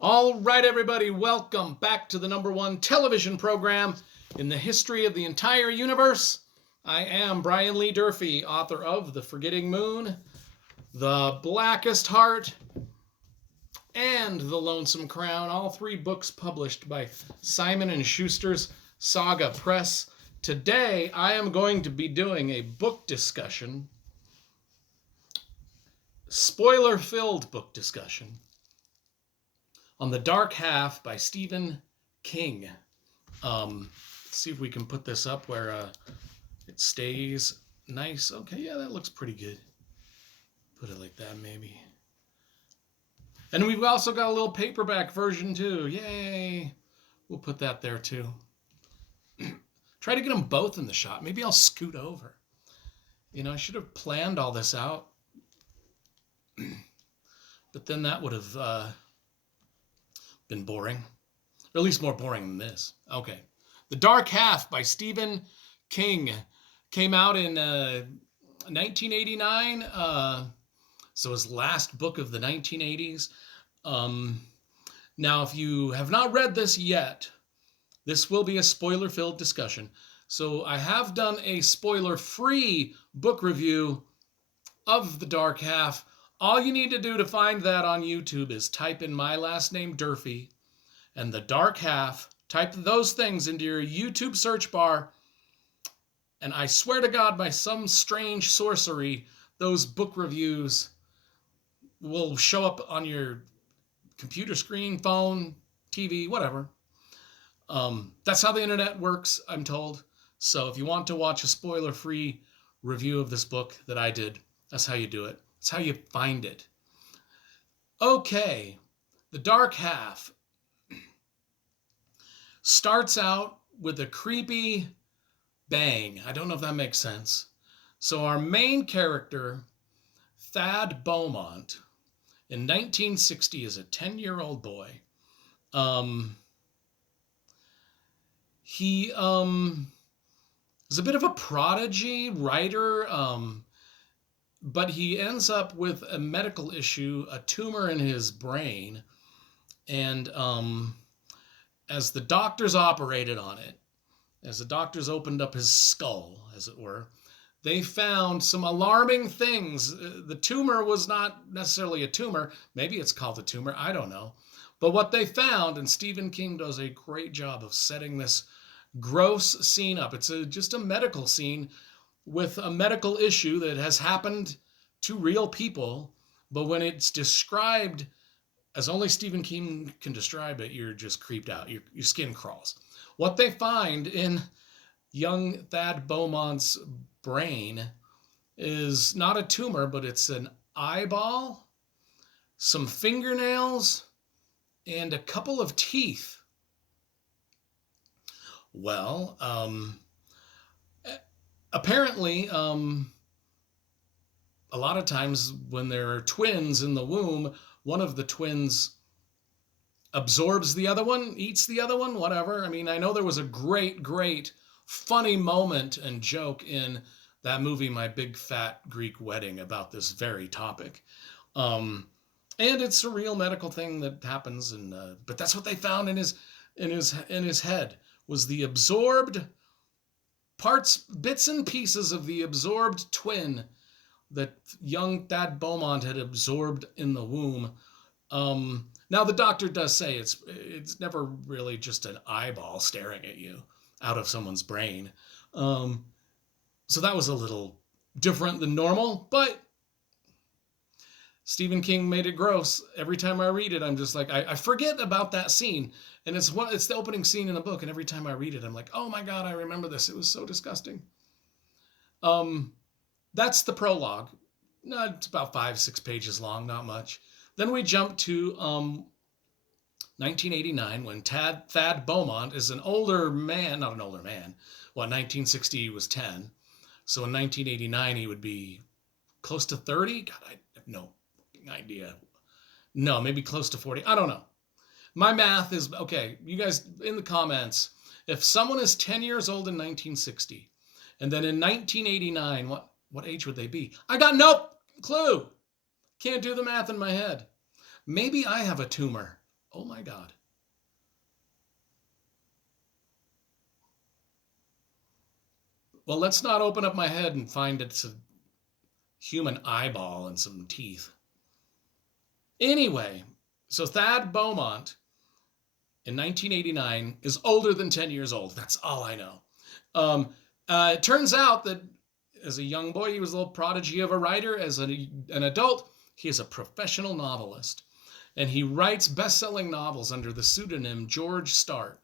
All right, everybody, welcome back to the #1 television program in the history of the entire universe. I am Brian Lee Durfee, author of The Forgetting Moon, The Blackest Heart, and The Lonesome Crown, all three books published by Simon & Schuster's Saga Press. Today, I am going to be doing a book discussion, spoiler-filled book discussion, on The Dark Half by Stephen King. Let's see if we can put this up where it stays nice. Okay, yeah, that looks pretty good. Put it like that, maybe. And we've also got a little paperback version, too. Yay! We'll put that there, too. Try to get them both in the shot. Maybe I'll scoot over. You know, I should have planned all this out. But then that would have been boring. Or at least more boring than this. Okay. The Dark Half by Stephen King came out in 1989. So his last book of the 1980s. Now, if you have not read this yet, this will be a spoiler-filled discussion. So I have done a spoiler-free book review of The Dark Half. All you need to do to find that on YouTube is type in my last name, Durfee, and The Dark Half. Type those things into your YouTube search bar, and I swear to God, by some strange sorcery, those book reviews will show up on your computer screen, phone, TV, whatever. That's how the internet works, I'm told. So if you want to watch a spoiler-free review of this book that I did, that's how you do it. That's how you find it. Okay, The Dark Half starts out with a creepy bang. I don't know if that makes sense. So our main character, Thad Beaumont, in 1960 is a 10-year-old boy. He is a bit of a prodigy writer, but he ends up with a medical issue, a tumor in his brain, and as the doctors operated on it, as the doctors opened up his skull, as it were, they found some alarming things. The tumor was not necessarily a tumor. Maybe it's called a tumor. I don't know. But what they found, and Stephen King does a great job of setting this gross scene up. It's just a medical scene with a medical issue that has happened to real people. But when it's described as only Stephen King can describe it, you're just creeped out. Your skin crawls. What they find in young Thad Beaumont's brain is not a tumor, but it's an eyeball, some fingernails, and a couple of teeth. Well, apparently, a lot of times when there are twins in the womb, one of the twins absorbs the other one, eats the other one, whatever. I mean, I know there was a great, funny moment and joke in that movie, My Big Fat Greek Wedding, about this very topic. And it's a real medical thing that happens, and but that's what they found in his head, was the absorbed parts, bits and pieces of the absorbed twin that young Thad Beaumont had absorbed in the womb. Now the doctor does say it's never really just an eyeball staring at you out of someone's brain. So that was a little different than normal, but Stephen King made it gross. Every time I read it, I'm just like, I forget about that scene. And it's the opening scene in the book, and every time I read it, I'm like, oh my God, I remember this. It was so disgusting. That's the prologue. No, it's about 5-6 pages long, not much. Then we jump to 1989, when Thad Beaumont is an older man, not an older man. Well, 1960 he was 10. So in 1989 he would be close to 30. God, I have no idea. No, maybe close to 40. I don't know. My math is, okay, you guys in the comments, if someone is 10 years old in 1960, and then in 1989, what age would they be? I got no clue. Can't do the math in my head. Maybe I have a tumor. Oh my God. Well, let's not open up my head and find it's a human eyeball and some teeth. Anyway, so Thad Beaumont in 1989 is older than 10 years old. That's all I know. It turns out that as a young boy, he was a little prodigy of a writer. As an adult, he is a professional novelist. And he writes best-selling novels under the pseudonym George Stark.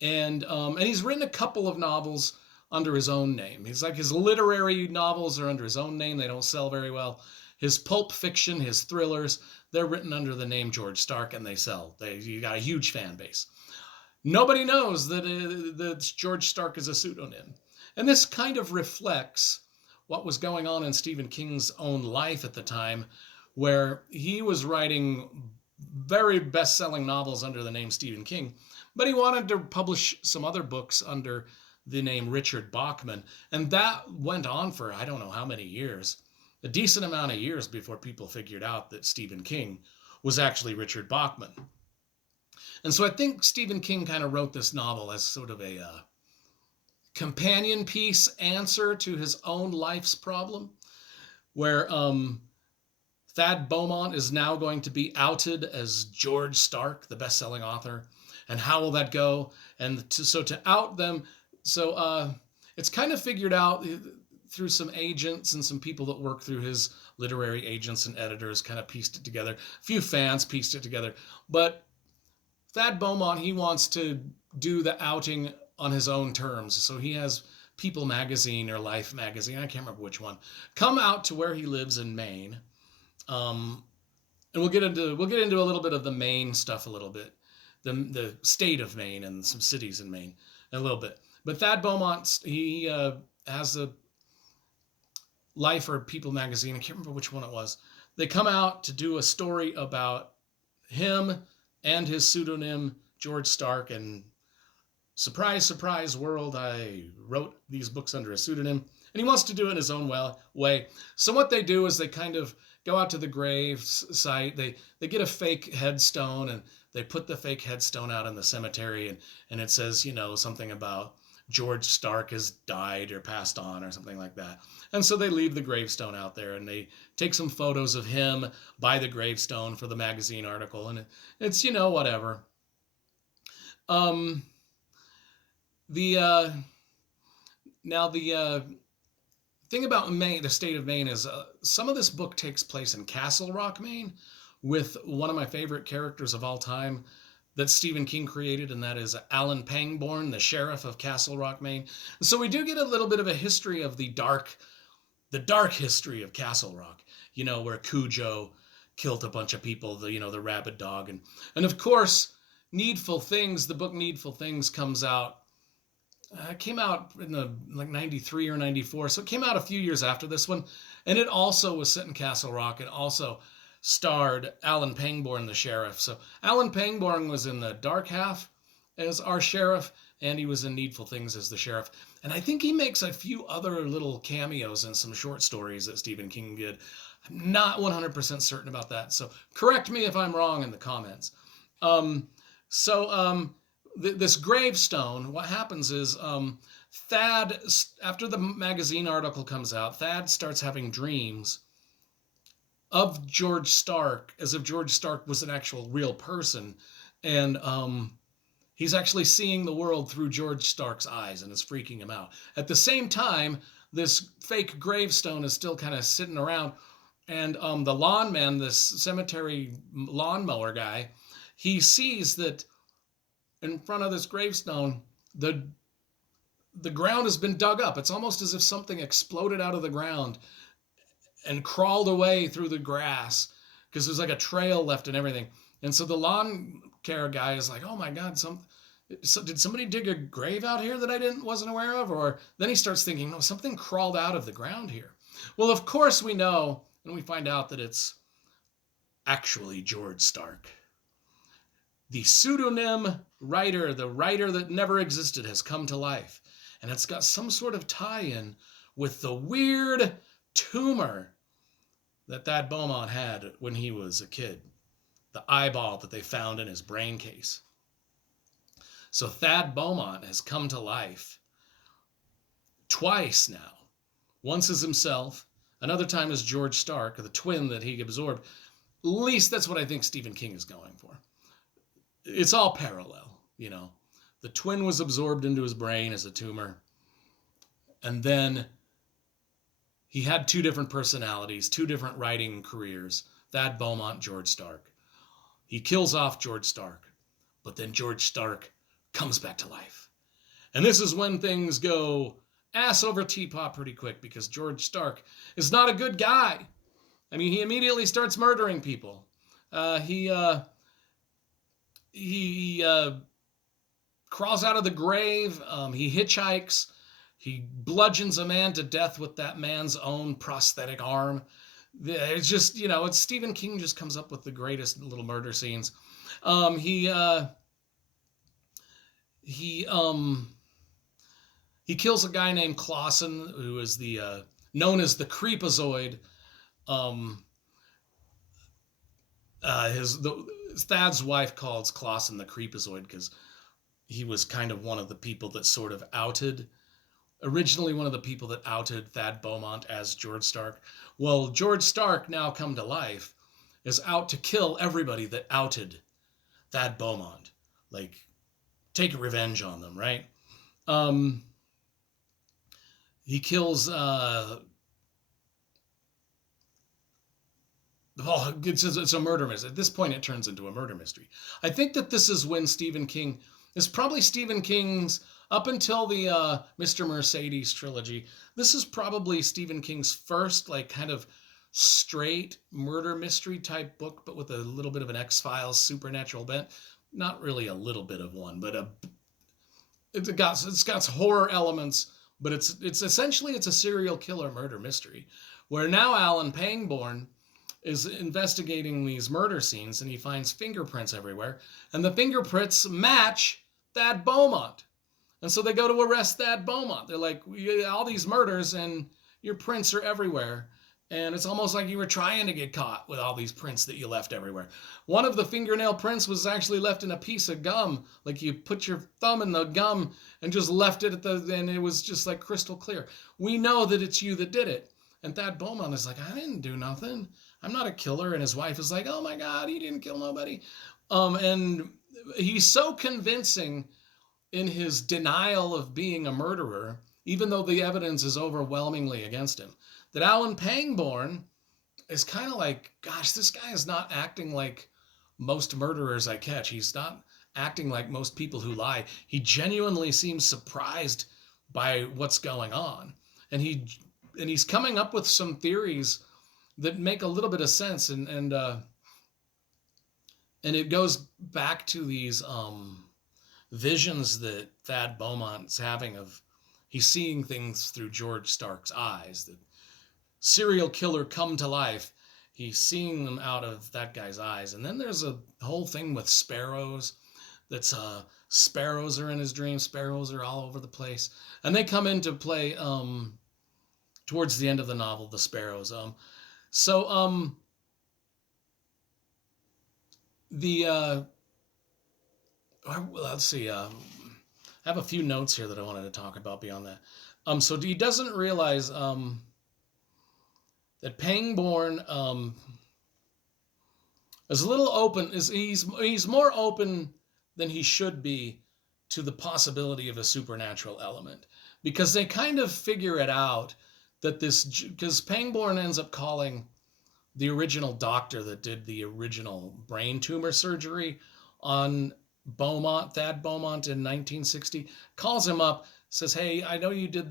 And he's written a couple of novels under his own name. He's like his literary novels are under his own name. They don't sell very well. His pulp fiction, his thrillers, they're written under the name George Stark, and they sell. You got a huge fan base. Nobody knows that George Stark is a pseudonym. And this kind of reflects what was going on in Stephen King's own life at the time, where he was writing very best-selling novels under the name Stephen King, but he wanted to publish some other books under the name Richard Bachman. And that went on for I don't know how many years, a decent amount of years before people figured out that Stephen King was actually Richard Bachman. And so I think Stephen King kind of wrote this novel as sort of a companion piece answer to his own life's problem, where Thad Beaumont is now going to be outed as George Stark, the best-selling author. And how will that go? And to out them, it's kind of figured out through some agents and some people that work through his literary agents and editors, kind of pieced it together. A few fans pieced it together. But Thad Beaumont, he wants to do the outing on his own terms. So he has People magazine or Life magazine, I can't remember which one, come out to where he lives in Maine. And we'll get into a little bit of the Maine stuff a little bit, the state of Maine and some cities in Maine a little bit. But Thad Beaumont, he has a Life or People magazine. I can't remember which one it was. They come out to do a story about him and his pseudonym George Stark. And surprise, surprise, world! I wrote these books under a pseudonym, and he wants to do it in his own way. So what they do is they kind of go out to the grave site. They get a fake headstone, and they put the fake headstone out in the cemetery, and it says, something about George Stark has died or passed on or something like that. And so they leave the gravestone out there, and they take some photos of him by the gravestone for the magazine article, and it's whatever. The thing about Maine, the state of Maine, is some of this book takes place in Castle Rock, Maine, with one of my favorite characters of all time that Stephen King created, and that is Alan Pangborn, the sheriff of Castle Rock, Maine. And so we do get a little bit of a history of the dark history of Castle Rock, where Cujo killed a bunch of people, the rabid dog. And of course, Needful Things, the book Needful Things comes out. It came out in the 93 or 94, so it came out a few years after this one, and it also was set in Castle Rock. It also starred Alan Pangborn, the sheriff. So Alan Pangborn was in the dark half as our sheriff, and he was in Needful Things as the sheriff. And I think he makes a few other little cameos in some short stories that Stephen King did. I'm not 100% certain about that, so correct me if I'm wrong in the comments. This gravestone, what happens is Thad, after the magazine article comes out, Thad starts having dreams of George Stark, as if George Stark was an actual real person. And he's actually seeing the world through George Stark's eyes, and it's freaking him out. At the same time, this fake gravestone is still kind of sitting around. And the lawn man, this cemetery lawnmower guy, he sees that in front of this gravestone, the ground has been dug up. It's almost as if something exploded out of the ground and crawled away through the grass, because there's like a trail left and everything. And so the lawn care guy is like, oh my God, did somebody dig a grave out here that I wasn't aware of? Or then he starts thinking, no, something crawled out of the ground here. Well, of course we know, and we find out that it's actually George Stark. The pseudonym writer, the writer that never existed, has come to life. And it's got some sort of tie-in with the weird tumor that Thad Beaumont had when he was a kid. the eyeball that they found in his brain case. So Thad Beaumont has come to life twice now. Once as himself, another time as George Stark, the twin that he absorbed. At least that's what I think Stephen King is going for. It's all parallel, you know. The twin was absorbed into his brain as a tumor. And then he had two different personalities, two different writing careers. Thad Beaumont, George Stark. He kills off George Stark, but then George Stark comes back to life. And this is when things go ass over teapot pretty quick, because George Stark is not a good guy. I mean, he immediately starts murdering people. He crawls out of the grave. He hitchhikes. He bludgeons a man to death with that man's own prosthetic arm. It's just, you know, it's Stephen King just comes up with the greatest little murder scenes. He kills a guy named Clausen, who is the known as the Creepazoid. Thad's wife calls Clausen the Creepazoid because he was kind of one of the people that sort of originally one of the people that outed Thad Beaumont as George Stark. Well, George Stark, now come to life, is out to kill everybody that outed Thad Beaumont. Like, take revenge on them, right? He kills it's a murder mystery. At this point, it turns into a murder mystery. I think that this is when Stephen King is probably Stephen King's, up until the Mr. Mercedes trilogy, this is probably Stephen King's first, like, kind of straight murder mystery type book, but with a little bit of an X-Files supernatural bent. Not really a little bit of one, but it's got horror elements, but it's essentially a serial killer murder mystery, where now Alan Pangborn is investigating these murder scenes, and he finds fingerprints everywhere, and the fingerprints match Thad Beaumont. And so they go to arrest Thad Beaumont. They're like, all these murders and your prints are everywhere. And it's almost like you were trying to get caught with all these prints that you left everywhere. One of the fingernail prints was actually left in a piece of gum. Like, you put your thumb in the gum and just left it and it was just like crystal clear. We know that it's you that did it. And Thad Beaumont is like, I didn't do nothing. I'm not a killer. And his wife is like, oh my God, he didn't kill nobody. And he's so convincing in his denial of being a murderer, even though the evidence is overwhelmingly against him, that Alan Pangborn is kind of like, gosh, this guy is not acting like most murderers I catch. He's not acting like most people who lie. He genuinely seems surprised by what's going on. And he's coming up with some theories that make a little bit of sense. And it goes back to these visions that Thad Beaumont's having of, he's seeing things through George Stark's eyes. The serial killer come to life. He's seeing them out of that guy's eyes. And then there's a whole thing with sparrows. That's sparrows are in his dreams. Sparrows are all over the place. And they come into play towards the end of the novel, the sparrows. Let's see. I have a few notes here that I wanted to talk about beyond that. So he doesn't realize that Pangborn is a little open. He's more open than he should be to the possibility of a supernatural element, because they kind of figure it out that because Pangborn ends up calling the original doctor that did the original brain tumor surgery on Thad Beaumont in 1960, calls him up, says, hey, I know you did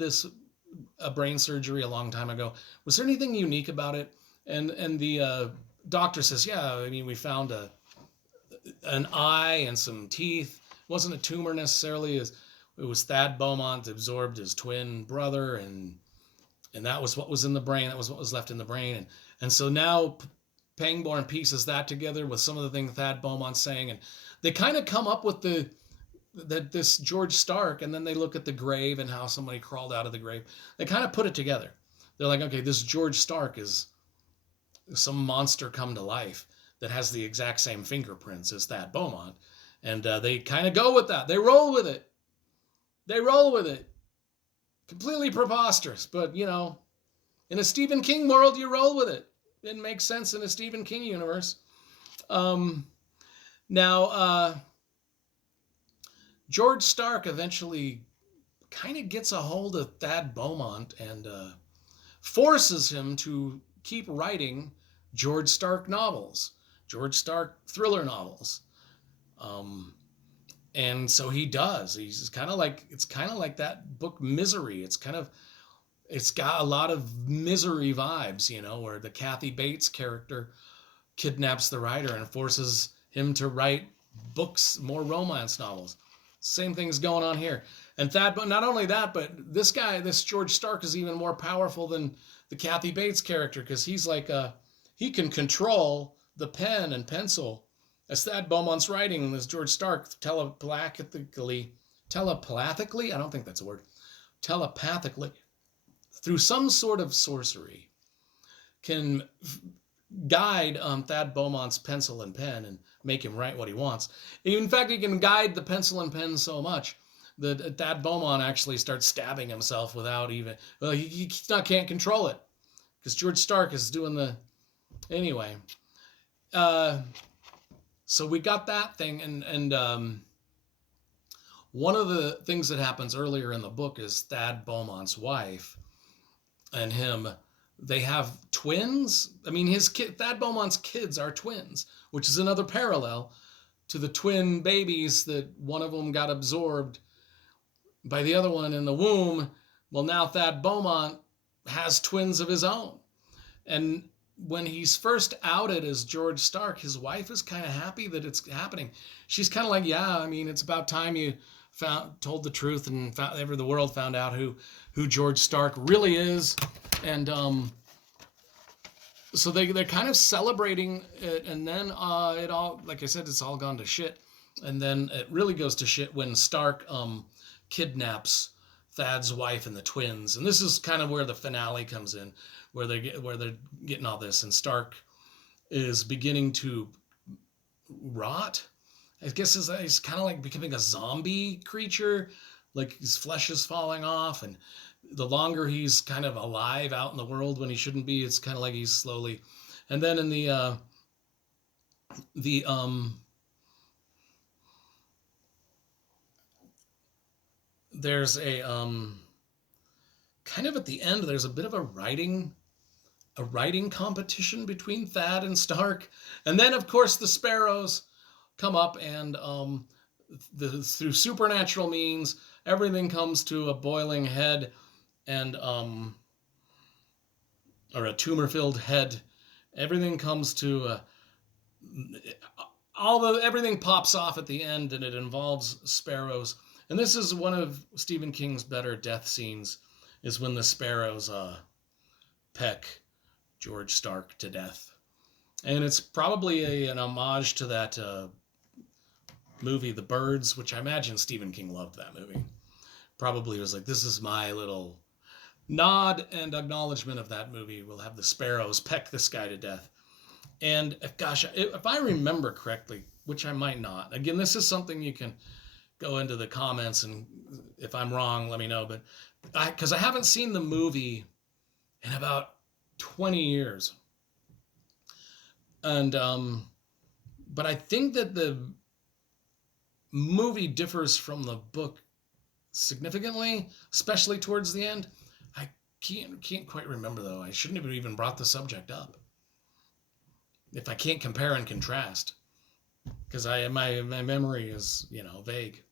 a brain surgery a long time ago. Was there anything unique about it? And the doctor says, yeah, I mean, we found an eye and some teeth. It wasn't a tumor necessarily. It was Thad Beaumont absorbed his twin brother, and that was what was in the brain. That was what was left in the brain. And so now Pangborn pieces that together with some of the things Thad Beaumont's saying, and they kind of come up with this George Stark, and then they look at the grave and how somebody crawled out of the grave. They kind of put it together. They're like, okay, this George Stark is some monster come to life. that has the exact same fingerprints as Thad Beaumont. And they kind of go with that. They roll with it. They roll with it. Completely preposterous, but you know, in a Stephen King world, you roll with it. It makes sense in a Stephen King universe. Now, George Stark eventually kind of gets a hold of Thad Beaumont and forces him to keep writing George Stark novels, George Stark thriller novels. And so he does. He's kind of like, it's kind of like that book Misery. It's got a lot of Misery vibes, you know, where the Kathy Bates character kidnaps the writer and forces him to write books, more romance novels. Same thing's going on here. And but not only that, but this George Stark is even more powerful than the Kathy Bates character, because he's like he can control the pen and pencil as Thad Beaumont's writing this George Stark telepathically, I don't think that's a word, telepathically, through some sort of sorcery, can guide Thad Beaumont's pencil and pen and make him write what he wants. In fact, he can guide the pencil and pen so much that Thad Beaumont actually starts stabbing himself without even, well, he can't control it, because George Stark is doing the, anyway. So we got that thing, and one of the things that happens earlier in the book is Thad Beaumont's wife and him, they have twins. I mean, Thad Beaumont's kids are twins, which is another parallel to the twin babies that one of them got absorbed by the other one in the womb. Well, now Thad Beaumont has twins of his own. And when he's first outed as George Stark, his wife is kind of happy that it's happening. She's kind of like, yeah, I mean, it's about time you told the truth and the world found out who George Stark really is. And so they're kind of celebrating it, and then it all, like I said, it's all gone to shit. And then it really goes to shit when Stark kidnaps Thad's wife and the twins. And this is kind of where the finale comes in, where they're getting all this, and Stark is beginning to rot. I guess he's kind of like becoming a zombie creature, like his flesh is falling off, and the longer he's kind of alive out in the world when he shouldn't be, it's kind of like he's slowly. And then in there's a kind of at the end, there's a bit of a writing competition between Thad and Stark. And then of course the sparrows come up, and through supernatural means, everything comes to a boiling head, and or a tumor-filled head. Everything comes to everything pops off at the end, and it involves sparrows. And this is one of Stephen King's better death scenes, is when the sparrows peck George Stark to death. And it's probably an homage to that movie, The Birds, which I imagine Stephen King loved that movie. Probably was like, this is my little nod and acknowledgement of that movie. We'll have the sparrows peck this guy to death. And if I remember correctly, which I might not, again, this is something you can go into the comments, and if I'm wrong, let me know. But because I haven't seen the movie in about 20 years. And but I think that the movie differs from the book significantly, especially towards the end. I can't quite remember, though. I shouldn't have even brought the subject up if I can't compare and contrast, because my memory is, vague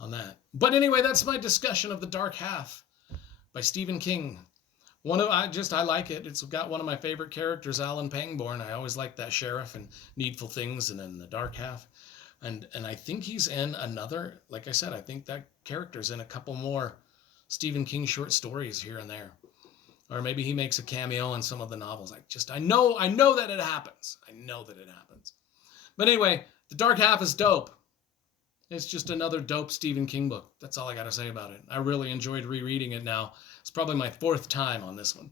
on that. But anyway, that's my discussion of The Dark Half by Stephen King. I like it. It's got one of my favorite characters, Alan Pangborn. I always liked that sheriff in Needful Things and in The Dark Half. And I think he's in another, like I said, I think that character's in a couple more Stephen King short stories here and there. Or maybe he makes a cameo in some of the novels. I know that it happens. I know that it happens. But anyway, The Dark Half is dope. It's just another dope Stephen King book. That's all I got to say about it. I really enjoyed rereading it now. It's probably my 4th time on this one.